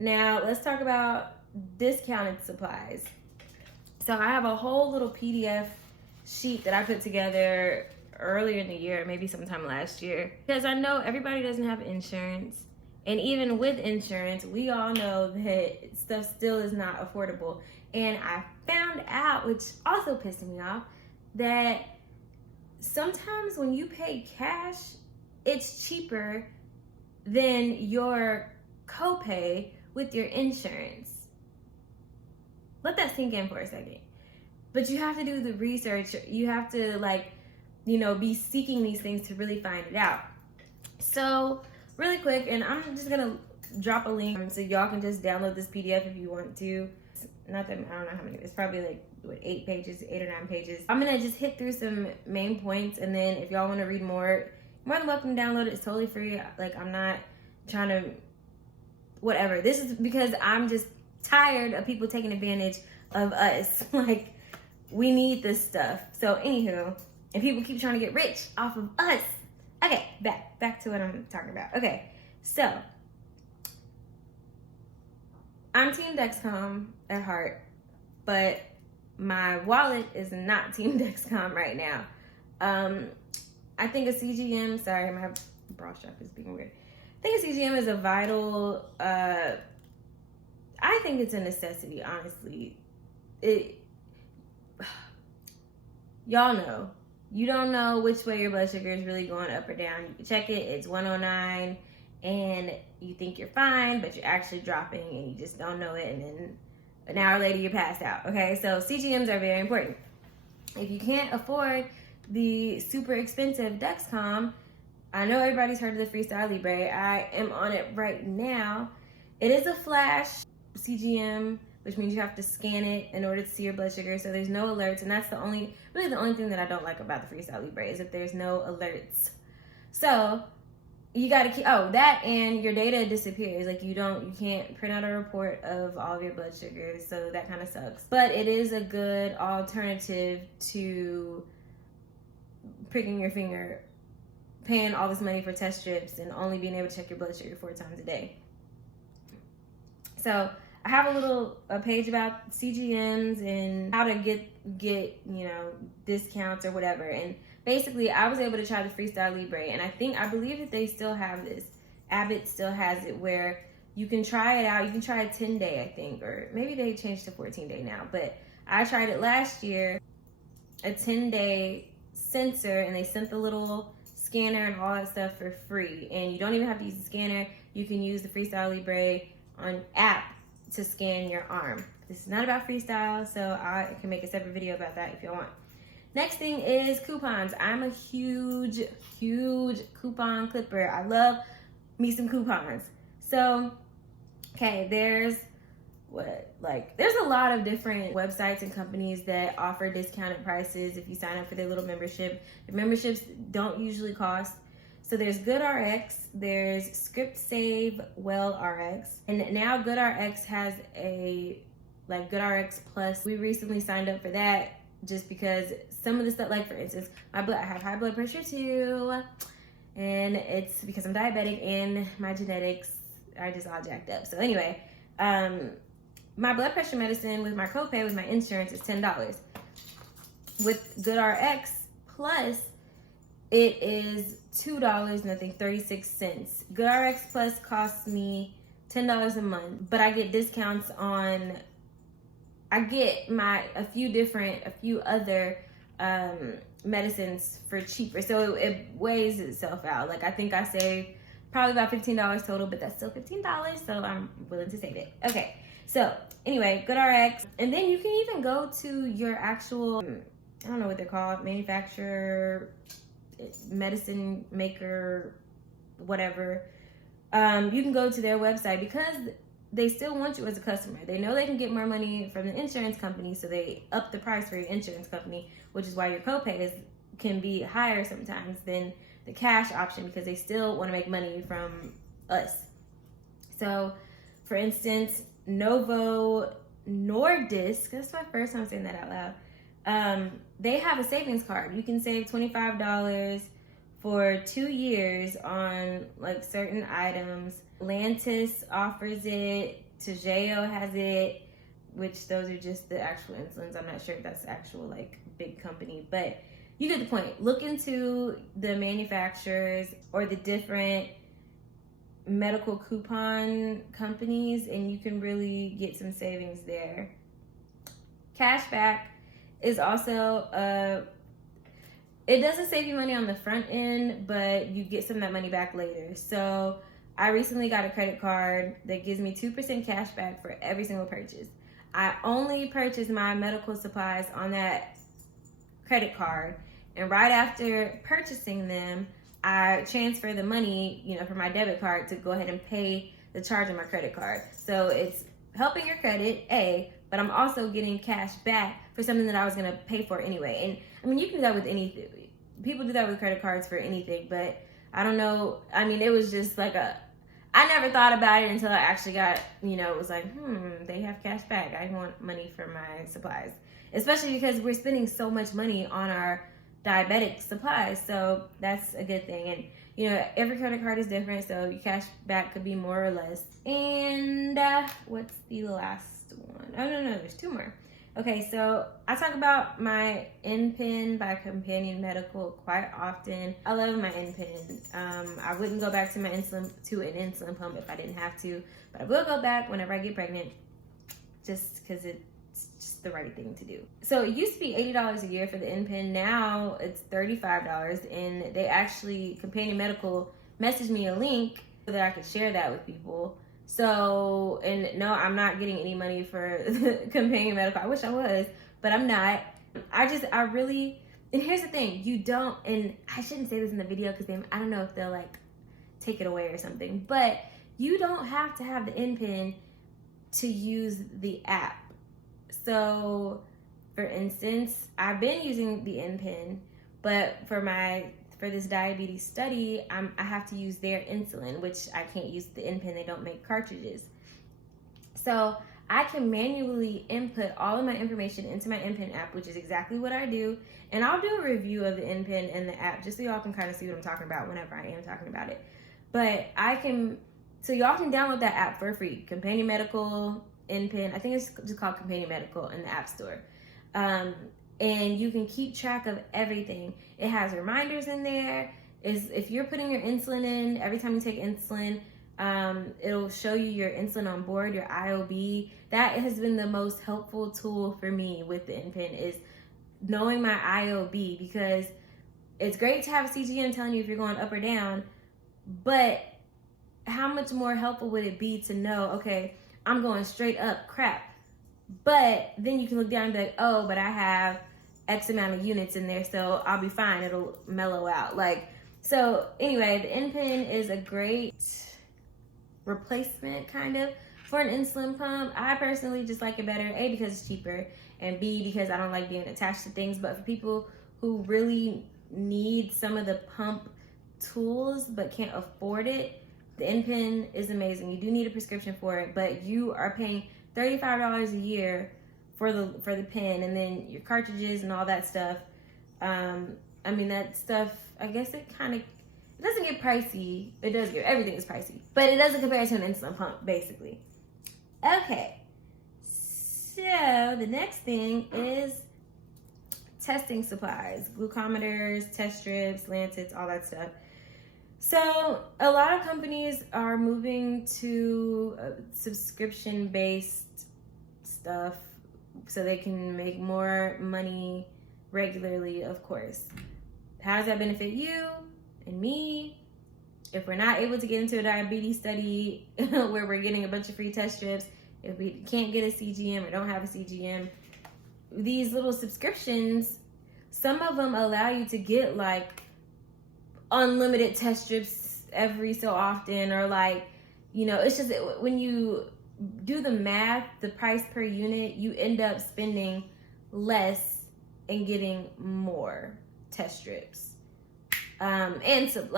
Now let's talk about discounted supplies. So I have a whole little PDF sheet that I put together earlier in the year, maybe sometime last year, because I know everybody doesn't have insurance. And even with insurance, we all know that stuff still is not affordable. And I found out, which also pissed me off, that sometimes when you pay cash, it's cheaper than your copay with your insurance. Let that sink in for a second. But you have to do the research. You have to, like, you know, be seeking these things to really find it out. So really quick, and I'm just gonna drop a link so y'all can just download this PDF if you want to. Not that, I don't know how many, it's probably like, what, 8 pages, 8 or 9 pages. I'm gonna just hit through some main points, and then if y'all wanna read more than welcome to download it. It's totally free. Like, I'm not trying to, whatever. This is because I'm just tired of people taking advantage of us. Like, we need this stuff. So anywho, and people keep trying to get rich off of us. Okay, back to what I'm talking about. Okay, so I'm Team Dexcom at heart, but my wallet is not Team Dexcom right now. I think a CGM, sorry, my bra strap is being weird. I think a CGM is a vital, I think it's a necessity, honestly. Y'all know. You don't know which way your blood sugar is really going, up or down. You can check it, it's 109, and you think you're fine, but you're actually dropping and you just don't know it, and then an hour later you passed out, okay? So CGMs are very important. If you can't afford the super expensive Dexcom, I know everybody's heard of the Freestyle Libre. I am on it right now. It is a flash CGM, which means you have to scan it in order to see your blood sugar. So there's no alerts, and that's really the only thing that I don't like about the Freestyle Libre is that there's no alerts. So you got to keep, that, and your data disappears. Like, you can't print out a report of all of your blood sugars, so that kind of sucks. But it is a good alternative to pricking your finger, paying all this money for test strips, and only being able to check your blood sugar 4 times a day. So I have a page about CGMs and how to get you know, discounts or whatever. And basically, I was able to try the Freestyle Libre, and I believe that they still have this. Abbott still has it where you can try it out. You can try a 10-day, I think, or maybe they changed to 14-day now. But I tried it last year, a 10-day sensor, and they sent the little scanner and all that stuff for free. And you don't even have to use the scanner. You can use the Freestyle Libre on app to scan your arm. This is not about freestyle, so I can make a separate video about that if you want. Next thing is coupons. I'm a huge coupon clipper. I love me some coupons. So, okay, there's a lot of different websites and companies that offer discounted prices if you sign up for their little membership. The memberships don't usually cost. So there's GoodRx, there's ScriptSave, WellRx, and now GoodRx has a GoodRx Plus. We recently signed up for that just because some of the stuff, like for instance, I have high blood pressure too, and it's because I'm diabetic and my genetics are just all jacked up. So anyway, my blood pressure medicine with my copay with my insurance is $10. With GoodRx Plus, it is $2 and I think 36 cents. GoodRx Plus costs me $10 a month, but I get discounts on, I get a few other medicines for cheaper. So it weighs itself out. Like, I think I saved probably about $15 total, but that's still $15, so I'm willing to save it. Okay, so anyway, GoodRx. And then you can even go to your actual, I don't know what they're called, manufacturer, medicine maker, whatever. You can go to their website because they still want you as a customer. They know they can get more money from the insurance company, so they up the price for your insurance company, which is why your copay can be higher sometimes than the cash option, because they still want to make money from us. So, for instance, Novo Nordisk, that's my first time saying that out loud. They have a savings card. You can save $25 for 2 years on like certain items. Lantis offers it. Toujeo has it, which those are just the actual insulins. I'm not sure if that's the actual like big company, but you get the point. Look into the manufacturers or the different medical coupon companies, and you can really get some savings there. Cashback is also it doesn't save you money on the front end, but you get some of that money back later. So I recently got a credit card that gives me 2% cash back for every single purchase. I only purchase my medical supplies on that credit card, and right after purchasing them, I transfer the money, for my debit card to go ahead and pay the charge on my credit card. So it's helping your credit, but I'm also getting cash back for something that I was gonna pay for anyway. And I mean, you can do that with anything. People do that with credit cards for anything, but I don't know. I mean, it was just like I never thought about it until I actually got, it was like, they have cash back. I want money for my supplies, especially because we're spending so much money on our diabetic supplies. So that's a good thing. And, every credit card is different, so your cash back could be more or less. And what's the last one? Oh, no, there's two more. Okay, so I talk about my InPen by Companion Medical quite often. I love my InPen. I wouldn't go back to an insulin pump if I didn't have to, but I will go back whenever I get pregnant, just because it's just the right thing to do. So it used to be $80 a year for the InPen. Now it's $35, and they actually, Companion Medical, messaged me a link so that I could share that with people. So, and no, I'm not getting any money for Companion Medical. I wish I was, but I'm not. I really, and here's the thing, you don't, and I shouldn't say this in the video because I don't know if they'll like take it away or something, but you don't have to have the InPen to use the app. So, for instance, I've been using the InPen, but for this diabetes study, I have to use their insulin, which I can't use the InPen. They don't make cartridges. So I can manually input all of my information into my InPen app, which is exactly what I do. And I'll do a review of the InPen and the app just so y'all can kind of see what I'm talking about whenever I am talking about it. But so y'all can download that app for free. Companion Medical, InPen, I think it's just called Companion Medical in the App Store. And you can keep track of everything. It has reminders in there. If you're putting your insulin in, every time you take insulin, it'll show you your insulin on board, your IOB. That has been the most helpful tool for me with the InPen, is knowing my IOB, because it's great to have a CGM telling you if you're going up or down, but how much more helpful would it be to know, okay, I'm going straight up, crap. But then you can look down and be like, oh, but I have X amount of units in there, so I'll be fine. It'll mellow out. So anyway, the InPen is a great replacement kind of for an insulin pump. I personally just like it better, A, because it's cheaper, and B, because I don't like being attached to things. But for people who really need some of the pump tools but can't afford it, the InPen is amazing. You do need a prescription for it, but you are paying $35 a year for the pen, and then your cartridges and all that stuff. I mean, that stuff, I guess it doesn't get pricey. It does get, everything is pricey, but it doesn't compare to an insulin pump, basically. Okay, so the next thing is testing supplies, glucometers, test strips, lancets, all that stuff. So a lot of companies are moving to subscription-based stuff so they can make more money regularly, of course. How does that benefit you and me? If we're not able to get into a diabetes study where we're getting a bunch of free test strips, if we can't get a CGM or don't have a CGM, these little subscriptions, some of them allow you to get like unlimited test strips every so often, or it's just when you do the math, the price per unit, you end up spending less and getting more test strips. And so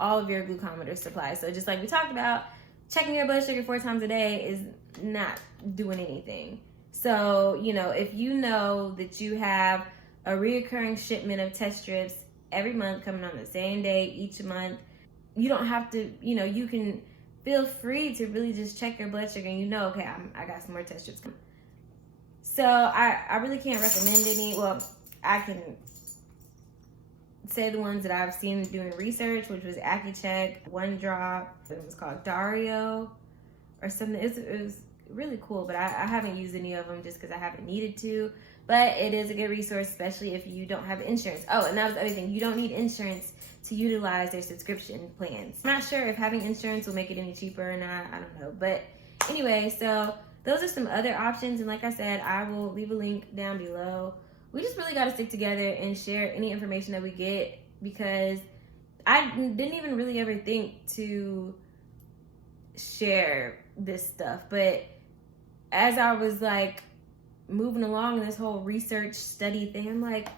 all of your glucometer supplies. So just like we talked about, checking your blood sugar 4 times a day is not doing anything. So, if you know that you have a reoccurring shipment of test strips every month coming on the same day each month, you don't have to, you can feel free to really just check your blood sugar and you know, okay, I got some more test strips coming. So I really can't recommend any. Well, I can say the ones that I've seen doing research, which was AccuCheck, One Drop, it was called Dario or something. It was really cool, but I haven't used any of them just because I haven't needed to. But it is a good resource, especially if you don't have insurance. Oh, and that was the other thing. You don't need insurance to utilize their subscription plans. I'm not sure if having insurance will make it any cheaper or not. I don't know. But anyway, so those are some other options. And like I said, I will leave a link down below. We just really got to stick together and share any information that we get, because I didn't even really ever think to share this stuff. But as I was like moving along in this whole research study thing, I'm like,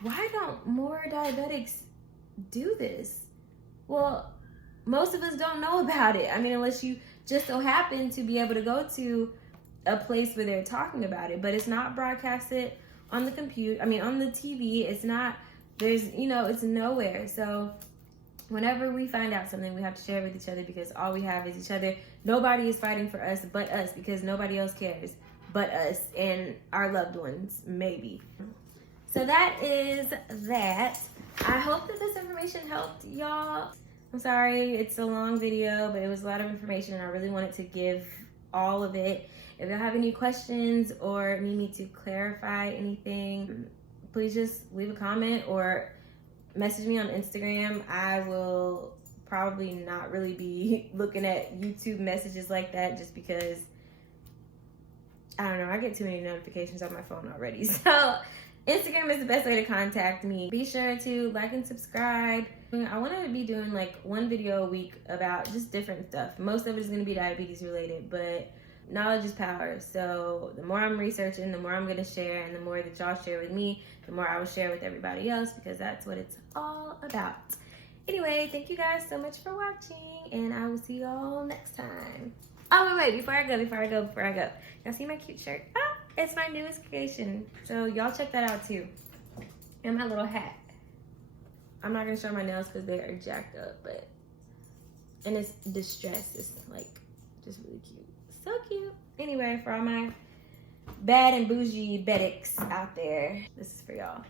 why don't more diabetics do this? Well, most of us don't know about it. I mean, unless you just so happen to be able to go to a place where they're talking about it, but it's not broadcasted on the computer. I mean, on the TV, it's not, there's, you know, it's nowhere. So whenever we find out something, we have to share it with each other, because all we have is each other. Nobody is fighting for us but us, because nobody else cares but us and our loved ones, maybe. So that is that. I hope that this information helped y'all. I'm sorry it's a long video, but it was a lot of information and I really wanted to give all of it. If y'all have any questions or need me to clarify anything, please just leave a comment or message me on Instagram. I will probably not really be looking at YouTube messages like that, just because, I don't know, I get too many notifications on my phone already. So Instagram is the best way to contact me. Be sure to like and subscribe. I want to be doing like one video a week about just different stuff. Most of it is going to be diabetes related, but knowledge is power. So the more I'm researching, the more I'm going to share, and the more that y'all share with me, the more I will share with everybody else, because that's what it's all about. Anyway, thank you guys so much for watching, and I will see y'all next time. Oh, wait, before I go. Y'all see my cute shirt? Ah, it's my newest creation. So y'all check that out too. And my little hat. I'm not going to show my nails because they are jacked up, but, and it's distressed. It's like just really cute. So cute. Anyway, for all my bad and bougie bedics out there, this is for y'all.